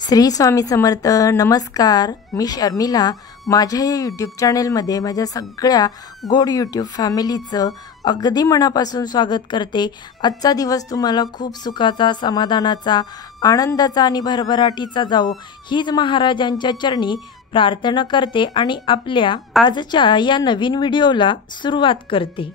श्री स्वामी समर्थ. नमस्कार, मी शर्मिला. माझ्या या यूट्यूब चॅनेलमध्ये माझ्या सगळ्या गोड यूट्यूब फॅमिलीचं अगदी मनापासून स्वागत करते. आजचा दिवस तुम्हाला खूप सुखाचा, समाधानाचा, आनंदाचा आणि भरभराटीचा जावो हीच महाराजांच्या चरणी प्रार्थना करते आणि आपल्या आजच्या या नवीन व्हिडिओला सुरुवात करते.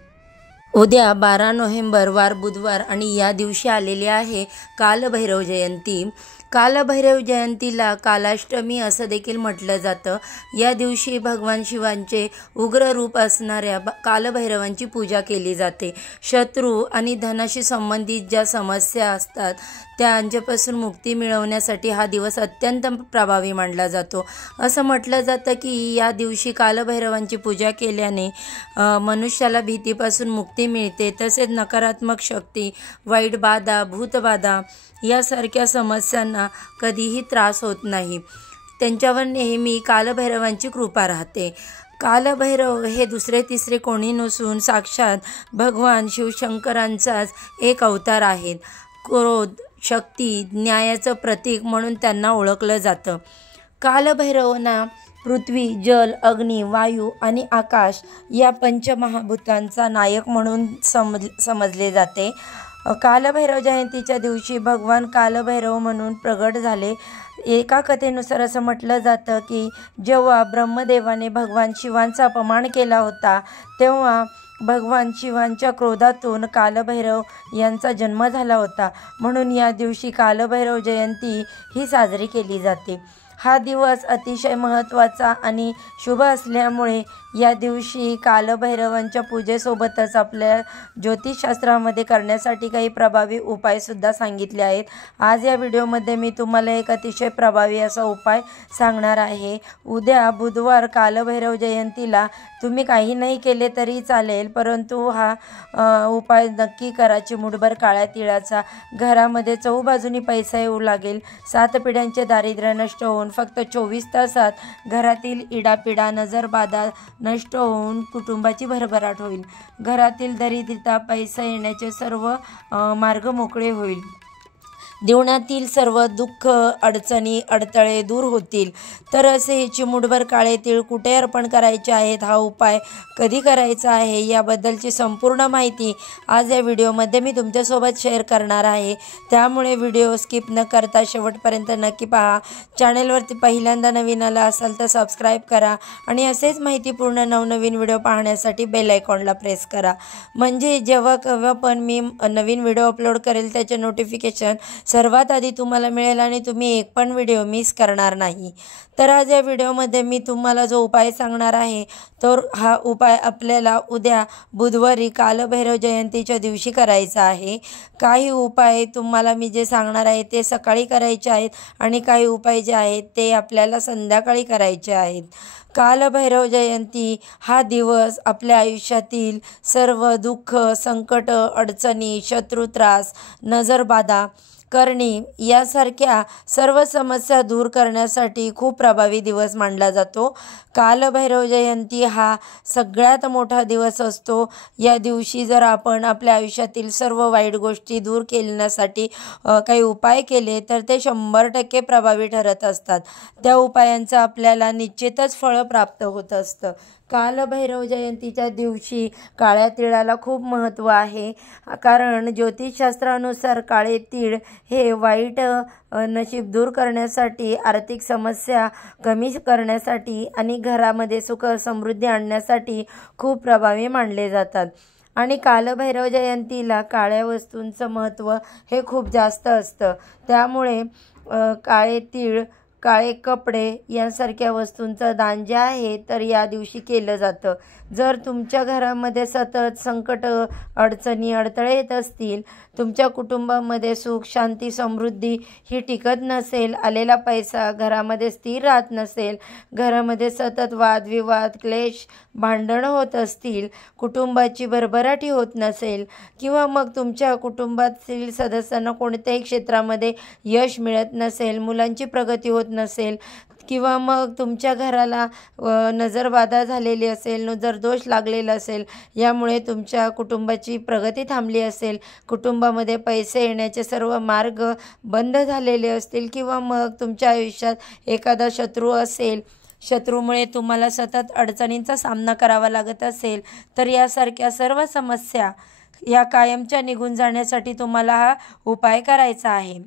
उद्या 12 नोव्हेंबर वार बुधवार आणि या दिवशी आलेली आहे कालभैरव जयंती. कालभैरव जयंतीला कालाष्टमी असं देखील म्हटलं जातं. या दिवशी भगवान शिवांचे उग्र रूप असणाऱ्या कालभैरवांची पूजा केली जाते. शत्रू आणि धनाशी संबंधित ज्या समस्या असतात त्यांच्यापासून मुक्ती मिळवण्यासाठी हा दिवस अत्यंत प्रभावी मानला जातो. असं म्हटलं जातं की या दिवशी कालभैरवांची पूजा केल्याने मनुष्याला भीतीपासून मुक्ती मिळते. तसेच नकारात्मक शक्ती, वाईट बाधा, भूतबाधा यासारख्या समस्यांना कधीही त्रास होत नाही. त्यांच्यावर नेहमी कालभैरवांची कृपा राहते. कालभैरव हे दुसरे तिसरे कोणी नसून साक्षात भगवान शिवशंकरांचाच एक अवतार आहेत. क्रोध, शक्ती, न्यायाचं प्रतीक म्हणून त्यांना ओळखलं जातं. कालभैरवांना पृथ्वी, जल, अग्नी, वायू आणि आकाश या पंचमहाभूतांचा नायक म्हणून समजले जाते. कालभैरव जयंतीच्या दिवशी भगवान कालभैरव म्हणून प्रगट झाले. एका कथेनुसार असं म्हटलं जातं की जेव्हा ब्रह्मदेवाने भगवान शिवांचा अपमान केला होता तेव्हा भगवान शिवांच्या क्रोधातून कालभैरव यांचा जन्म झाला होता. म्हणून या दिवशी कालभैरव जयंती ही साजरी केली जाते. हा दिवस अतिशय महत्त्वाचा आणि शुभ असल्यामुळे या दिवशी कालभैरवांच्या पूजेसोबतच आपल्या ज्योतिषशास्त्रामध्ये करण्यासाठी काही प्रभावी उपायसुद्धा सांगितले आहेत. आज या व्हिडिओमध्ये मी तुम्हाला एक अतिशय प्रभावी असा उपाय सांगणार आहे. उद्या बुधवार कालभैरव जयंतीला तुम्ही काही नाही केले तरी चालेल, परंतु हा उपाय नक्की करा. चिमूटभर काळ्या तिळाचा. घरामध्ये चहूबाजूनी पैसा येऊ लागेल. 7 पिढ्यांचे दारिद्र्य नष्ट होऊन फक्त 24 तासात घरातील इडापिडा, नजरबाधा नष्ट होऊन कुटुंबाची भरभराट होईल. घरातील दरिद्रता, पैसा येण्याचे सर्व मार्ग मोकळे होईल. जीवनातील सर्व दुःख, अडचणी, अडथळे दूर होतील. तर असे चिमूटभर काळे तीळ कुठे अर्पण करायचे आहेत, हा उपाय कधी करायचा आहे याबद्दलची संपूर्ण माहिती आज या व्हिडिओमध्ये मी तुमच्यासोबत शेअर करणार आहे. त्यामुळे व्हिडिओ स्किप न करता शेवटपर्यंत नक्की पहा. चॅनेलवरती पहिल्यांदा नवीन आला असाल तर सबस्क्राईब करा आणि असेच माहितीपूर्ण नवनवीन व्हिडिओ पाहण्यासाठी बेल आयकॉनला प्रेस करा. म्हणजे जेव्हा केव्हा पण मी नवीन व्हिडिओ अपलोड करेल त्याचे नोटिफिकेशन सर्वात आधी तुम्हाला मिळेल आणि तुम्ही एक पण व्हिडिओ मिस करणार नाही. तर आज या व्हिडिओमध्ये मी तुम्हाला जो उपाय सांगणार आहे तर हा उपाय आपल्याला उद्या बुधवारी कालभैरव जयंतीच्या दिवशी करायचा आहे. काही उपाय तुम्हाला मी जे सांगणार आहे ते सकाळी करायचे आहेत आणि काही उपाय जे आहेत ते आपल्याला संध्याकाळी करायचे आहेत. कालभैरव जयंती हा दिवस आपल्या आयुष्यातील सर्व दुःख, संकट, अडचणी, शत्रुत्रास, नजरबाधा, करणी यासारख्या सर्व समस्या दूर करण्यासाठी खूप प्रभावी दिवस मानला जातो. कालभैरव जयंती हा सगळ्यात मोठा दिवस असतो. या दिवशी जर आपण आपल्या आयुष्यातील सर्व वाईट गोष्टी दूर करण्यासाठी काही उपाय केले तर ते 100% प्रभावी ठरत असतात. त्या उपायांचं आपल्याला निश्चितच फळ प्राप्त होत असतं. कालभैरव जयंतीच्या दिवशी काळ्या तिळाला खूप महत्त्व आहे. कारण ज्योतिषशास्त्रानुसार काळे तीळ हे वाईट नशीब दूर करण्यासाठी, आर्थिक समस्या कमी करण्यासाठी आणि घरामध्ये सुख समृद्धी आणण्यासाठी खूप प्रभावी मानले जातात. आणि कालभैरव जयंतीला काळ्या वस्तूंचं महत्त्व हे खूप जास्त असतं. त्यामुळे काळे तीळ, काळे कपडे यांसारख्या वस्तूंचं दान जे आहे तर या दिवशी केलं जातं. जर तुमच्या घरामध्ये सतत संकट, अडचणी, अडथळे येत असतील, तुमच्या कुटुंबामध्ये सुख, शांती, समृद्धी ही टिकत नसेल, आलेला पैसा घरामध्ये स्थिर राहत नसेल, घरामध्ये सतत वादविवाद, क्लेश, भांडणं होत असतील, कुटुंबाची भरभराटी होत नसेल किंवा मग तुमच्या कुटुंबातील सदस्यांना कोणत्याही क्षेत्रामध्ये यश मिळत नसेल, मुलांची प्रगती होत नसेल किंवा मग तुमच्या घराला नजरबाधा झालेली असेल, नजर दोष लागलेला असेल, यामुळे तुमच्या कुटुंबाची प्रगती थांबली असेल, कुटुंबामध्ये पैसे येण्याचे सर्व मार्ग बंद झालेले असतील, किंवा मग तुमच्या आयुष्यात एखादा शत्रू असेल, शत्रूमुळे तुम्हाला सतत अडचणींचा सामना करावा लागत असेल, तर यासारख्या सर्व समस्या या कायमच्या निघून जाण्यासाठी तुम्हाला हा उपाय करायचा आहे।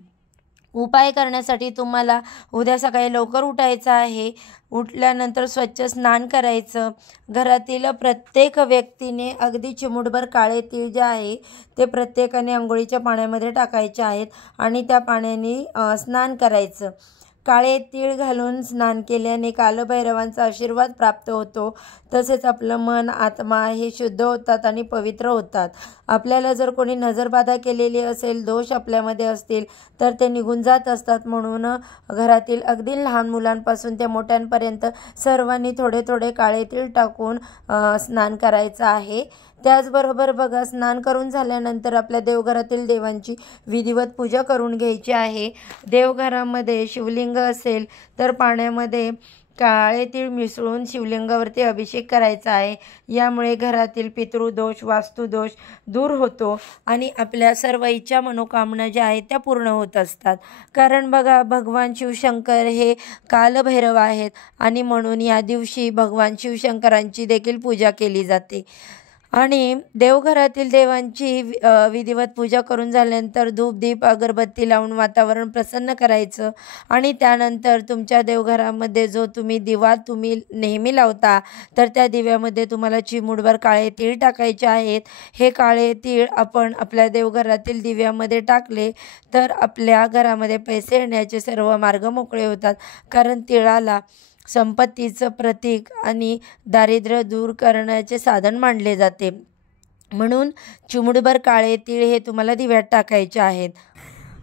उपाय करण्यासाठी तुम्हाला उद्या सकाळी लवकर उठायचं आहे। उठल्यानंतर स्वच्छ स्नान करायचं। घरातील प्रत्येक व्यक्तीने अगदी चिमूटभर काळे तीळ जे आहे ते प्रत्येकाने अंघोळीच्या पाण्यामध्ये टाकायचे आहेत आणि त्या पाण्याने स्नान करायचं। काळे तीळ घालून स्नान केल्याने कालभैरवांचा आशीर्वाद प्राप्त होतो। तसेच आपलं मन, आत्मा हे शुद्ध होतात आणि पवित्र होतात। आपल्याला जर कोणी नजरबाधा केलेली असेल, दोष आपल्यामध्ये असतील, तर ते निघून जात असतात। म्हणून घरातील अगदी लहान मुलांपासून ते मोठ्यांपर्यंत सर्वांनी थोडे थोडे काळे तीळ टाकून स्नान करायचं आहे। त्याचबरोबर बघा, स्नान करून झाल्यानंतर आपल्या देवघरातील देवांची विधिवत पूजा करून घ्यायची आहे। देवघरामध्ये शिवलिंग असेल तर पाण्यामध्ये काळे तीळ मिसळून शिवलिंगावरती अभिषेक करायचा आहे। यामुळे घरातील पितृदोष, वास्तुदोष दूर होतो आणि आपल्या सर्व इच्छा, मनोकामना ज्या आहेत त्या पूर्ण होत असतात। कारण बघा, भगवान शिवशंकर हे कालभैरव आहेत आणि म्हणून या दिवशी भगवान शिवशंकरांची देखील पूजा केली जाते। आणि देवघरातील देवांची विधिवत पूजा करून झाल्यानंतर धूप, दीप, अगरबत्ती लावून वातावरण प्रसन्न करायचं आणि त्यानंतर तुमच्या देवघरामध्ये जो तुम्ही दिवा नेहमी लावता, तर त्या दिव्यामध्ये तुम्हाला चिमूटभर काळे तीळ टाकायचे आहेत। हे काळे तीळ आपण आपल्या देवघरातील दिव्यामध्ये टाकले तर आपल्या घरामध्ये पैसे येण्याचे सर्व मार्ग मोकळे होतात। कारण तिळाला संपत्तीचं प्रतीक आणि दारिद्र्य दूर करण्याचे साधन मानले जाते। म्हणून चिमूटभर काळे तीळ हे तुम्हाला दिव्यात टाकायचे आहेत।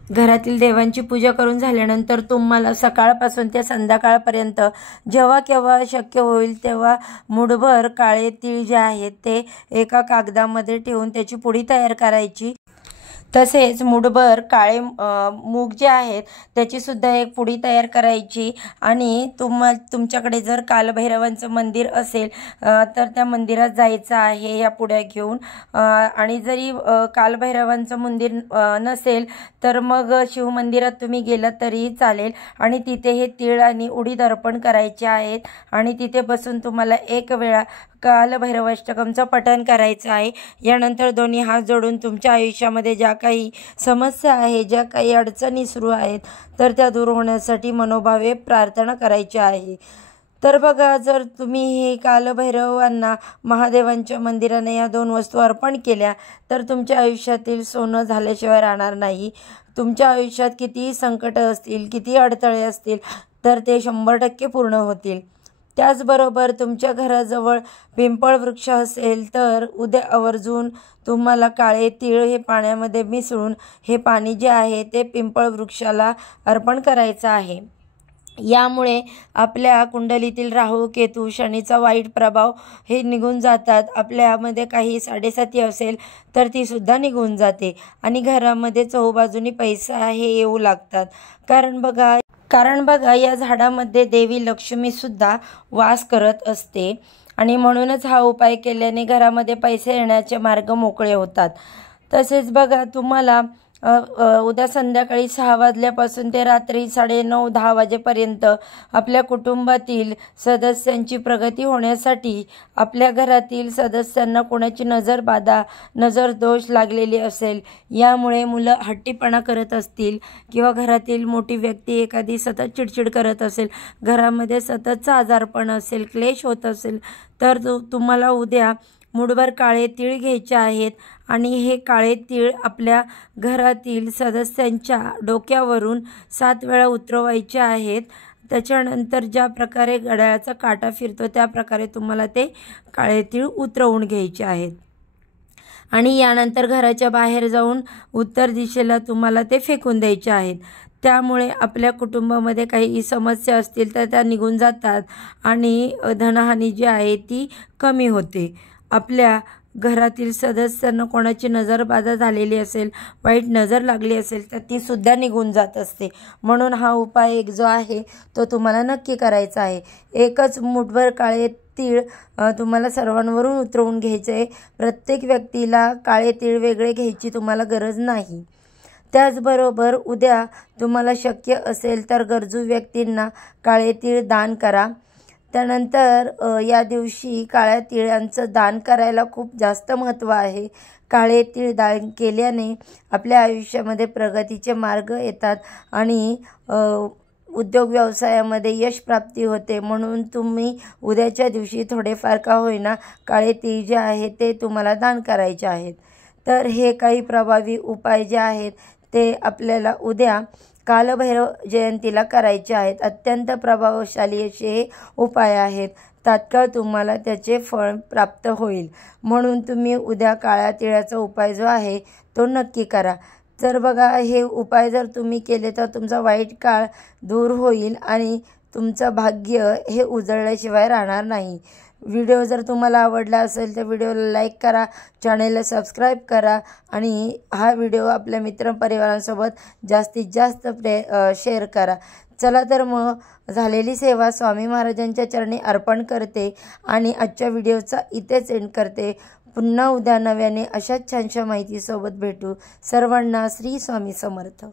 घरातील देवांची पूजा करून झाल्यानंतर तुम्हाला सकाळपासून ते संध्याकाळपर्यंत जेव्हा केव्हा शक्य होईल तेव्हा मुठभर काळे तीळ जे आहेत ते एका कागदामध्ये ठेवून त्याची पुडी तयार करायची। तसेच मुठभर काळे मूग जे आहेत त्याची सुद्धा एक पुडी तयार करायची आणि तुमच्याकडे जर कालभैरवांचं मंदिर असेल तर त्या मंदिरात जायचं आहे या पुड्या घेऊन। आणि जरी कालभैरवांचं मंदिर नसेल तर मग शिवमंदिरात तुम्ही गेलात तरीही चालेल आणि तिथे हे तीळ आणि उडीद अर्पण करायचे आहेत आणि तिथे बसून तुम्हाला एक वेळा कालभैरवाष्टकमचं पठण करायचं आहे। यानंतर दोन्ही हात जोडून तुमच्या आयुष्यामध्ये ज्या काही समस्या आहे, ज्या काही अडचणी सुरू आहेत, तर त्या दूर होण्यासाठी मनोभावे प्रार्थना करायची आहे। तर बघा, जर तुम्ही हे कालभैरवांना, महादेवांच्या मंदिराने या 2 वस्तू अर्पण केल्या तर तुमच्या आयुष्यातील सोनं झाल्याशिवाय राहणार नाही। तुमच्या आयुष्यात कितीही संकट असतील, किती अडथळे असतील, तर ते 100% पूर्ण होतील। त्याचबरोबर तुमच्या घराजवळ पिंपळ वृक्ष असेल तर उद्या आवर्जून तुम्हाला काळे तीळ हे पाण्यामध्ये मिसळून हे पाणी जे आहे ते पिंपळ वृक्षाला अर्पण करायचं आहे। यामुळे आपल्या कुंडलीतील राहू, केतू, शनीचा वाईट प्रभाव हे निघून जातात। आपल्यामध्ये काही साडेसाती असेल तर ती सुद्धा निघून जाते आणि घरामध्ये चहूबाजूनी पैसा हे येऊ लागतात। कारण बघा या झाडामध्ये देवी लक्ष्मी सुद्धा वास करत असते आणि म्हणूनच हा उपाय केल्याने घरामध्ये पैसे येण्याचे मार्ग मोकळे होतात। तसेच बघा, तुम्हाला उद्या संध्याकाळी 6 वाजल्यापासून ते रात्री 9:30-10 वाजेपर्यंत आपल्या कुटुंबातील सदस्यांची प्रगती होण्यासाठी, आपल्या घरातील सदस्यांना कोणाची नजरबाधा, नजरदोष लागलेली असेल, यामुळे मुलं हट्टीपणा करत असतील किंवा घरातील मोठी व्यक्ती एखादी सतत चिडचिड करत असेल, घरामध्ये सततचा आजारपण असेल, क्लेश होत असेल, तर तुम्हाला उद्या मुठभर काळे तीळ घ्यायचे आहेत आणि हे काळे तीळ आपल्या घरातील सदस्यांच्या डोक्यावरून 7 वेळा उतरवायचे आहेत। त्याच्यानंतर ज्या प्रकारे घड्याळाचा काटा फिरतो त्या प्रकारे तुम्हाला ते काळे तीळ उतरवून घ्यायचे आहेत आणि यानंतर घराच्या बाहेर जाऊन उत्तर दिशेला तुम्हाला ते फेकून द्यायचे आहेत। त्यामुळे आपल्या कुटुंबामध्ये काही समस्या असतील तर त्या निघून जातात आणि धनहानी जी आहे ती कमी होते। आपल्या घरातील सदस्यांना कोणाची नजरबाधा झालेली असेल, वाईट नजर लागली असेल तर ती सुद्धा निघून जात असते। म्हणून हा उपाय एक जो आहे तो तुम्हाला नक्की करायचा आहे। एकच मुठभर काळे तीळ तुम्हाला सर्वांवरून उतरवून घ्यायचे। प्रत्येक व्यक्तीला काळे तीळ वेगळे घ्यायची तुम्हाला गरज नाही। त्याचबरोबर उद्या तुम्हाला शक्य असेल तर गरजू व्यक्तींना काळे तीळ दान करा। त्यानंतर या दिवशी काळ्या तिळांचं दान करायला खूप जास्त महत्त्व आहे। काळे तीळ दान केल्याने आपल्या आयुष्यामध्ये प्रगतीचे मार्ग येतात आणि उद्योग व्यवसायामध्ये यश प्राप्ती होते। म्हणून तुम्ही उद्याच्या दिवशी थोडेफार का होईना काळे तीळ जे आहे ते तुम्हाला दान करायचे आहेत। तर हे काही प्रभावी उपाय जे आहेत ते आपल्याला उद्या कालभैरव जयंतीला करायचे आहेत। अत्यंत प्रभावशाली असे हे उपाय आहेत। तात्काळ तुम्हाला त्याचे फळ प्राप्त होईल। म्हणून तुम्ही उद्या काळ्या तिळाचा उपाय जो आहे तो नक्की करा। तर बघा, हे उपाय जर तुम्ही केले तर तुमचा वाईट काळ दूर होईल आणि तुमचं भाग्य हे उजळल्याशिवाय राहणार नाही। व्हिडिओ जर तुम्हाला आवडला असेल तर व्हिडिओला लाईक करा, चॅनेलला सबस्क्राईब करा आणि हा व्हिडिओ आपल्या मित्रपरिवारांसोबत जास्तीत जास्त शेअर करा। चला तर मग झालेली सेवा स्वामी महाराजांच्या चरणी अर्पण करते आणि आजच्या व्हिडिओचा इथेच एंड करते। पुन्हा उद्या नव्याने अशाच छानशा माहितीसोबत भेटू। सर्वांना श्री स्वामी समर्थ।